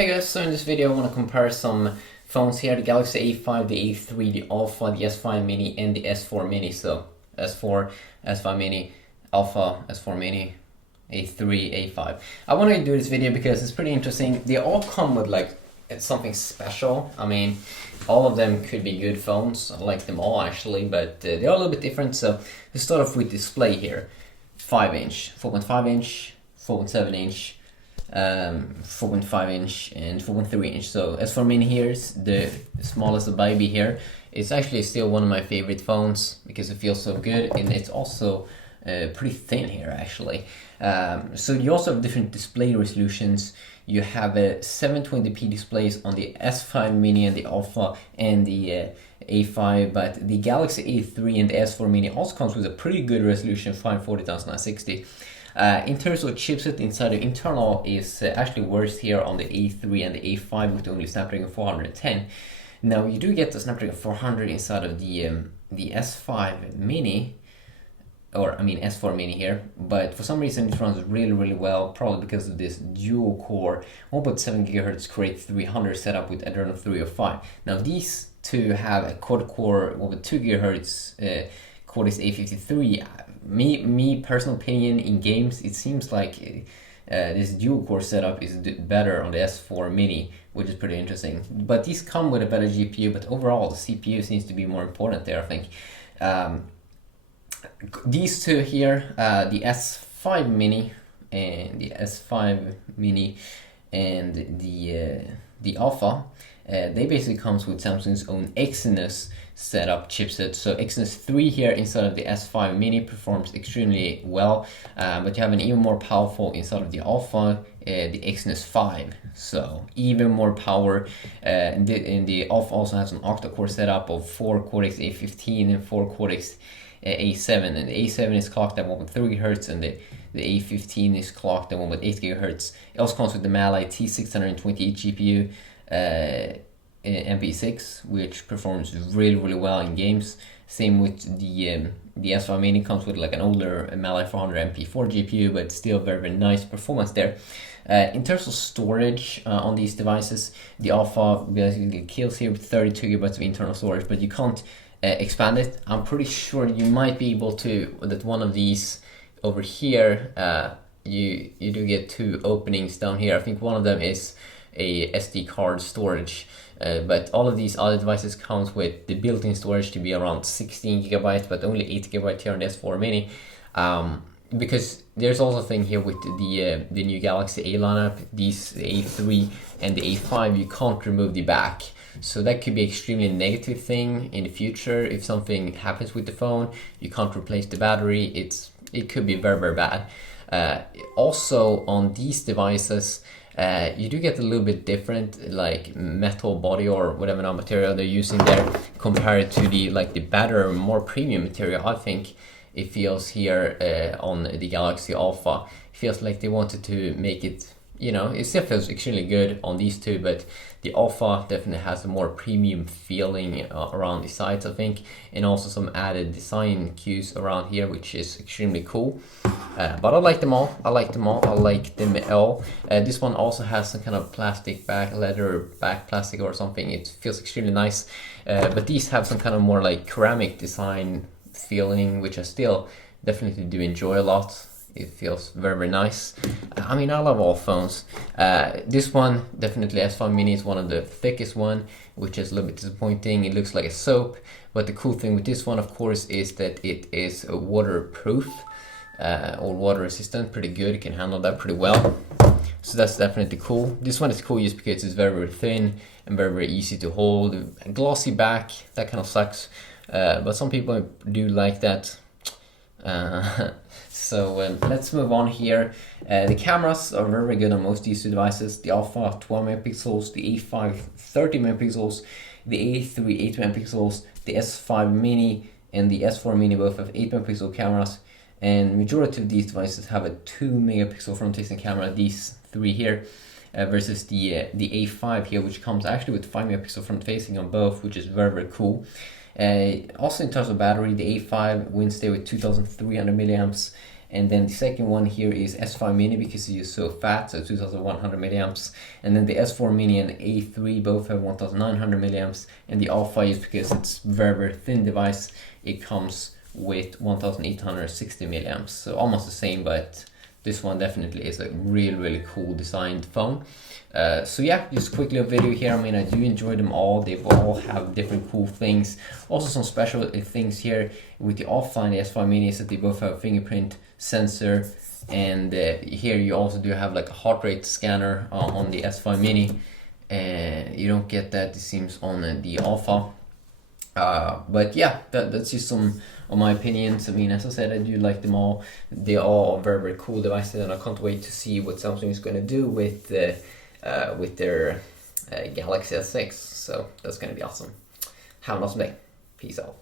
Hey guys, so in this video I want to compare some phones here, the Galaxy A5, the A3, the Alpha, the S5 Mini, and the S4 Mini. So S4, S5 Mini, Alpha, S4 Mini, A3, A5. I want to do this video because it's pretty interesting. They all come with like something special. I mean, all of them could be good phones. I like them all actually, but they are a little bit different. So let's start off with display here. 5-inch, 4.5 inch, 4.7 inch, 4.5 inch and 4.3 inch. So as for mini here, the smallest baby here, it's actually still one of my favorite phones because it feels so good, and it's also pretty thin here actually. So you also have different display resolutions. You have a 720p displays on the S5 Mini and the Alpha and the A5, but the Galaxy A3 and the S4 Mini also comes with a pretty good resolution, 540x960. In terms of chipset inside, the internal is actually worse here on the A3 and the A5 with only Snapdragon 410. Now you do get the Snapdragon 400 inside of the S5 Mini, or I mean S4 Mini here, but for some reason it runs really well, probably because of this dual core 1.7 GHz Crate 300 setup with Adreno 305. Now these two have a quad core 1.2 GHz Cortex A53. Me personal opinion, in games it seems like this dual core setup is better on the S4 Mini, which is pretty interesting. But these come with a better GPU, but overall the CPU seems to be more important there, I think. These two here, the S5 Mini and the S5 Mini and the Alpha, they basically comes with Samsung's own Exynos setup chipset. So Exynos 3 here inside of the S5 Mini performs extremely well, but you have an even more powerful inside of the Alpha, the Exynos 5. So even more power, and the Alpha also has an octa-core setup of 4 Cortex A15 and 4 Cortex A7, and the A7 is clocked at 1.3 GHz and the A15 is clocked at 1.8 GHz. It also comes with the Mali T628 GPU, MP6, which performs really well in games. Same with the S5 Mini, comes with like an older Mali 400 MP4 GPU, but still very nice performance there. In terms of storage on these devices, the Alpha basically kills here with 32 GB of internal storage, but you can't expand it. I'm pretty sure you might be able to, that one of these over here, you do get two openings down here. I think one of them is a SD card storage, but all of these other devices comes with the built-in storage to be around 16 GB, but only 8 GB here on the S4 Mini. Because there's also a thing here with the new Galaxy A lineup, these A3 and the A5, you can't remove the back. So that could be extremely negative thing in the future. If something happens with the phone, you can't replace the battery, it could be very bad. Also on these devices, you do get a little bit different like metal body or whatever material they're using there compared to the better, more premium material. I think it feels here on the Galaxy Alpha. It feels like they wanted to make it, you know, it still feels extremely good on these two, but the Alpha definitely has a more premium feeling around the sides, I think, and also some added design cues around here, which is extremely cool. But I like them all. I like them all. This one also has some kind of plastic back, leather back plastic or something. It feels extremely nice. But these have some kind of more like ceramic design feeling, which I still definitely do enjoy a lot. It feels very nice. I mean, I love all phones. This one, definitely S5 Mini, is one of the thickest one, which is a little bit disappointing. It looks like a soap, but the cool thing with this one, of course, is that it is waterproof or water resistant. Pretty good. It can handle that pretty well. So that's definitely cool. This one is cool just because it's very thin and very easy to hold. A glossy back, that kind of sucks. But some people do like that. So let's move on here. The cameras are very good on most of these two devices. The Alpha 12 megapixels, the A5 30 megapixels, the A3 8 megapixels, the S5 Mini and the S4 Mini both have 8 megapixel cameras, and majority of these devices have a 2 megapixel front-facing camera, these three here, versus the A5 here, which comes actually with 5 megapixel front-facing on both, which is very cool. Also in terms of battery, the A5 wins there with 2300 milliamps, And then the second one here is S5 Mini because it is so fat, so 2100 milliamps. And then the S4 Mini and A3 both have 1900 milliamps. And the Alpha is because it's very, very thin device. It comes with 1860 milliamps, so almost the same, but this one definitely is a really, really cool designed phone. So yeah, just quickly a video here. I mean, I do enjoy them all. They all have different cool things. Also some special things here with the Alpha and the S5 Mini is that they both have a fingerprint sensor, and here you also do have like a heart rate scanner on the S5 Mini. You don't get that, it seems, on the Alpha. But yeah, that's just some of my opinions. I mean, as I said, I do like them all. They all are very, very cool devices, and I can't wait to see what Samsung is going to do with their Galaxy S6. So that's going to be awesome. Have an awesome day. Peace out.